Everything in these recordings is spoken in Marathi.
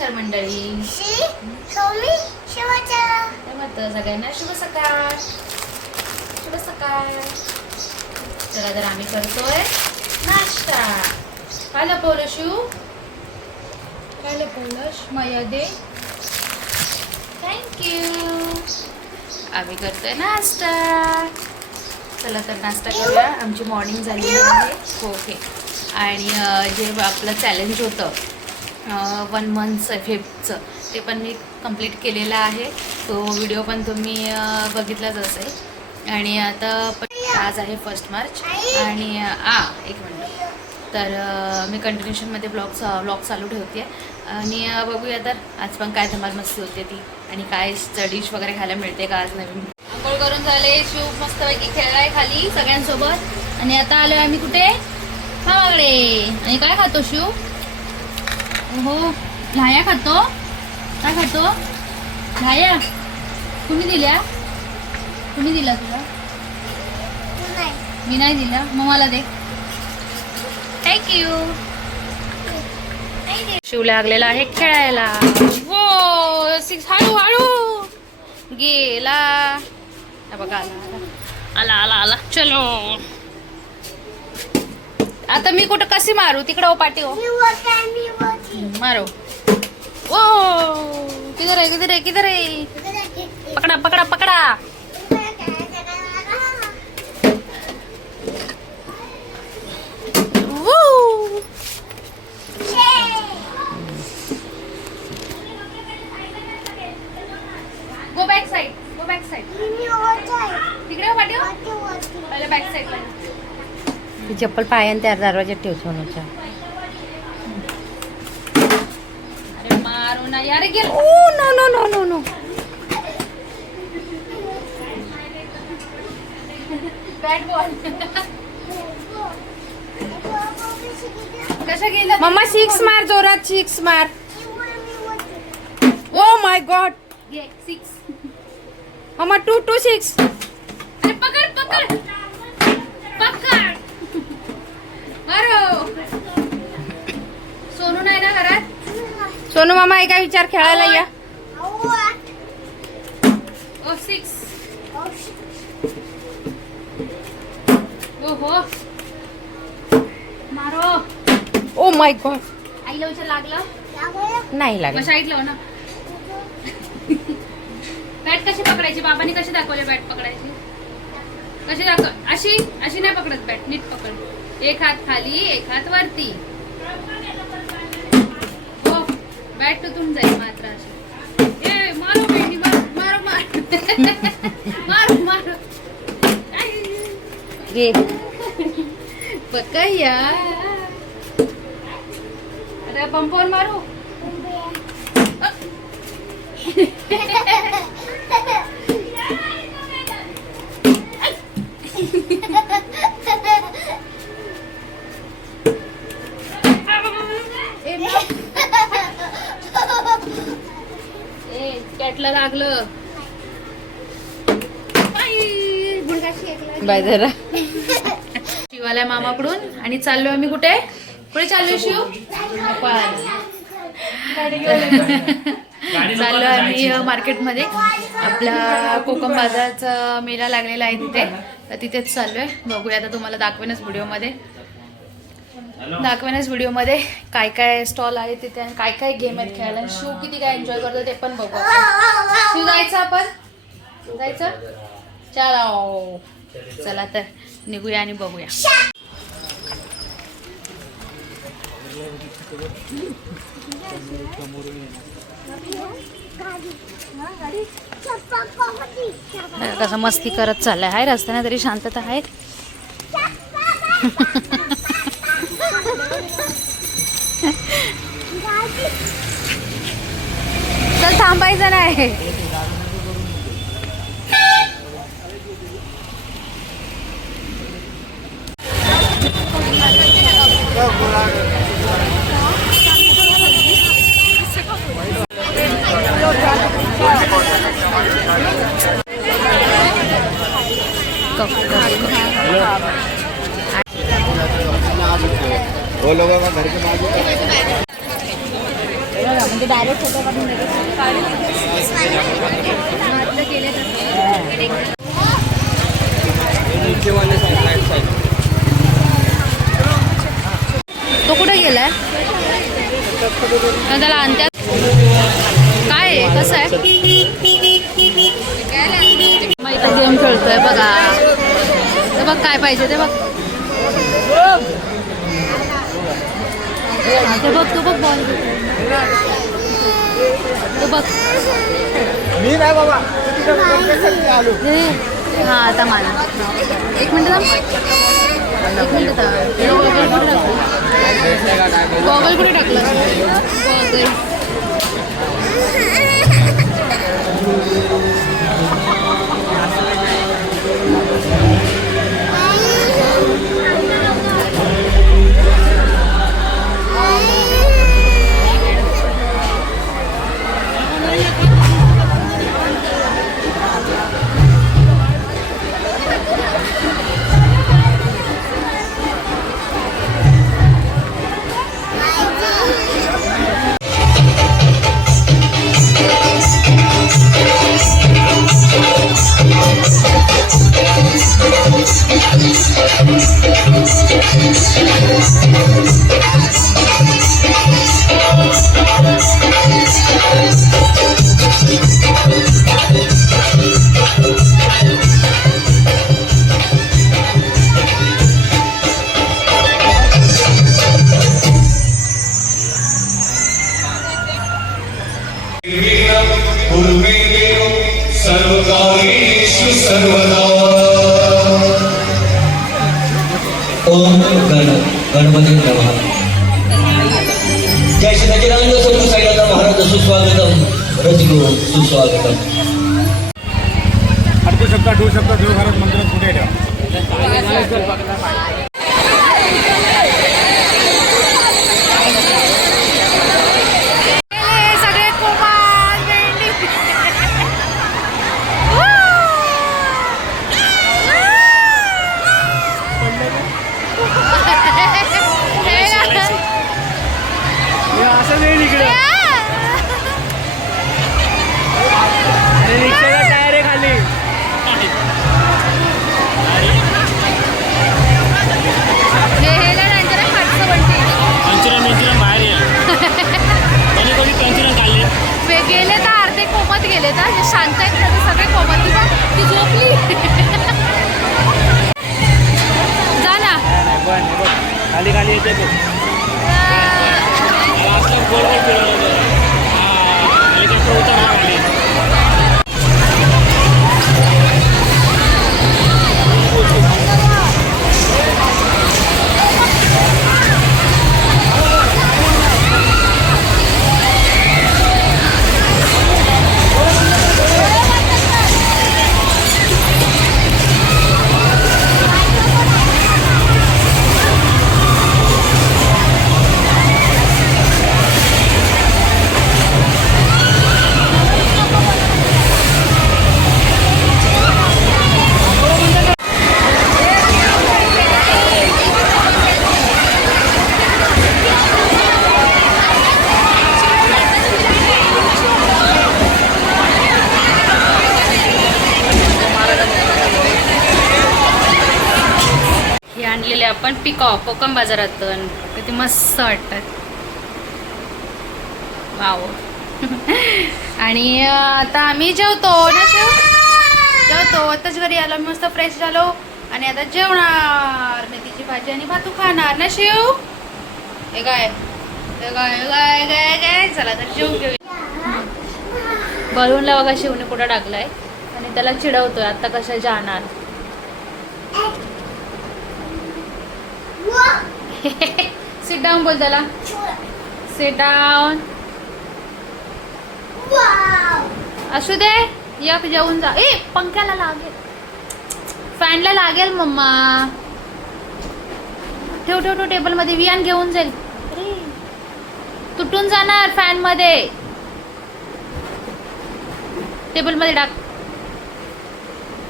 नमस्कार मंडळी. सगळ्यांना? शुभ सकाळ. शुभ सकाळ. चला तर आम्ही करतोय नाश्ता. काय लपवलं शिव काय लपवलं माया दे. थँक्यू आम्ही करतोय नाश्ता. चला तर नाश्ता करूया. आमची मॉर्निंग झालेली आहे. हो ओके आणि जे आपलं चॅलेंज होतं वन मंथचं फिफ्थचं ते पण मी कंप्लीट केलेलं आहे. तो व्हिडिओ पण तुम्ही बघितलाच असेल. आणि आता पण आज आहे फर्स्ट मार्च आणि आ एक मिनटं. तर मी कंटिन्युशनमध्ये ब्लॉग ब्लॉग चालू ठेवते आणि बघूया तर आज पण काय धमाल मस्ती होते ती. आणि काय डिश वगैरे खायला मिळते का आज नवीन? आंघोळ करून झाले शिव मस्तपैकी आहे खाली सगळ्यांसोबत. आणि आता आलो आम्ही कुठे? मामाकडे आणि काय खातो शिव? हो लाया खातो. काय खातो? लाया कुणी दिल्या? कुणी दिला तुला? नाही मी नाही दिला. मग मला दे. थँक्यू शिव लागलेला आहे खेळायला. वो सिक्स हळू हळू. गेला. हा बघा आला आला. आला आला चलो. आता मी कुठं कशी मारू? तिकडं पाठी हो मारो. ओ किधर है किधर है किधर है पकड़ा पकड़ा पकड़ा. Woo! Go back side go back तिकडे हो, बॅक ती चप्पल पायान त्या दरवाज्यात ठेव सोनूच्या अरे मारू ना यार गेल ओ no no no no no bat ball कशा गेला मम्मा सिक्स मार जोरात सिक्स मार ओ माय गॉड सिक्स मम्मा टू टू सिक्स अरे पकड पकड पकड सोनू मामा एका विचार खेळायला या. ओ सिक्स ओ हो मारो. Oh my god. आईला विचार लागलं? नाही लागलं. साईडला हो ना. बॅट कशी पकडायची? बाबांनी कशी दाखवले बॅट पकडायची? कशी दाखव अशी अशी नाही पकडत बॅट नीट पकड. एक हात खाली एक हात वरती हो बॅट तुटून जाईल मात्र अशी. ए मारो बेटी मारो मारो मारो. मारो मारो. घे पकया अरे पंपावर मारू. ए कॅटला लागलं. बाय जरा. शिवाल्या मामाकडून. आणि चाललोय आम्ही कुठे? कुठे चाललोय शिव? चाललो आम्ही मार्केटमध्ये. आपला कोकम बाजाराचा मेला लागलेला आहे तिथे. तर तिथेच चाललोय. बघूया आता तुम्हाला दाखवेनच व्हिडिओमध्ये दाखवेनच व्हिडिओमध्ये काय काय स्टॉल आहे तिथे आणि काय काय गेम आहेत खेळायला. आणि शिव किती काय एन्जॉय करतो ते पण बघू. शिव जायचं आपण? जायचं? चला चला तर निघूया आणि बघूया. कसं मस्ती करत चाललाय. हाय रस्त्याने तरी शांतता आहे. चल थांबायचं नाही कप कप कप हो वो लोगों का घर के बाजू. म्हणजे डायरेक्ट फोटो काढून तो कुठे गेलाय? त्याला आणत्यात काय आहे? कसं आहे? गेम खेळतोय बघा. बघ काय पाहिजे ते बघ. ते बघ तू बघ बॉल तू बघ. मी नाही बाबा. आलो हे, आता मला. एक मिनिट थांब. एक मिनिट गॉगल कुठे टाकलं? गॉगल सर्वदा। ओम गण गणपती नमः। जय श्री साईनाथ महाराज सुस्वागतम। रजगुरु सुस्वागतम। अडकू शकता ठेवू शकता देव घरात मंदिरात कुठे ठेवा. खाली खाली आणलेले आपण पिकॉ कोकम बाजारातून. किती मस्त वाटतात वाव. आणि आता आम्ही जेवतो ना शेव? जेवतो. आताच घरी आलो मस्त फ्रेश झालो. आणि आता जेवणार मेथीची भाजी आणि भातू खाणार ना शिव? हे काय? गाय गाय हे चला तर जेवून घेऊया. बलूनला बघा शिवने कुठं टाकलाय. आणि त्याला चिडवतोय आता कसं जाणार. सिट डाऊन बोल त्याला. सिट डाऊन असू दे. या जेवून जा. ए पंख्याला लागेल. फॅनला लागेल मम्मा. ठेव ठेव ठेव टेबलमध्ये वियान घेऊन जाईल. तुटून जाणार फॅनमध्ये टेबलमध्ये टाक.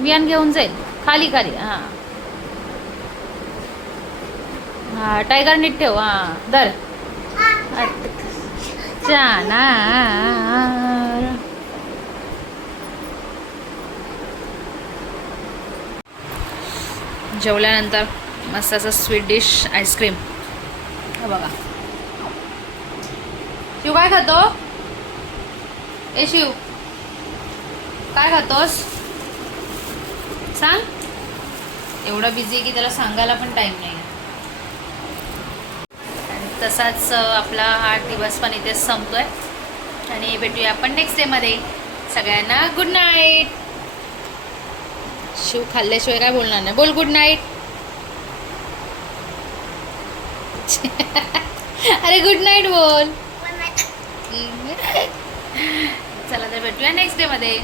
वियान घेऊन जाईल. खाली खाली. हा. हा टायगर नीट ठेव हा. धर. जाणार जेवल्यानंतर मस्त असं स्वीट डिश आईस्क्रीम हा बघा. शिव काय खातो ए शिव. काय खातोस? सांग. एवढा बिझी की त्याला सांगायला पण टाईम नाही तसाच आपला हा दिवस पण इथेच संपतोय. आणि भेटूया आपण नेक्स्ट डेमध्ये सगळ्यांना गुड नाईट शिव खाल्ल्याशिवाय काय बोलणार नाही. बोल गुड नाईट अरे गुड नाईट बोल. चला तर भेटूया नेक्स्ट डेमध्ये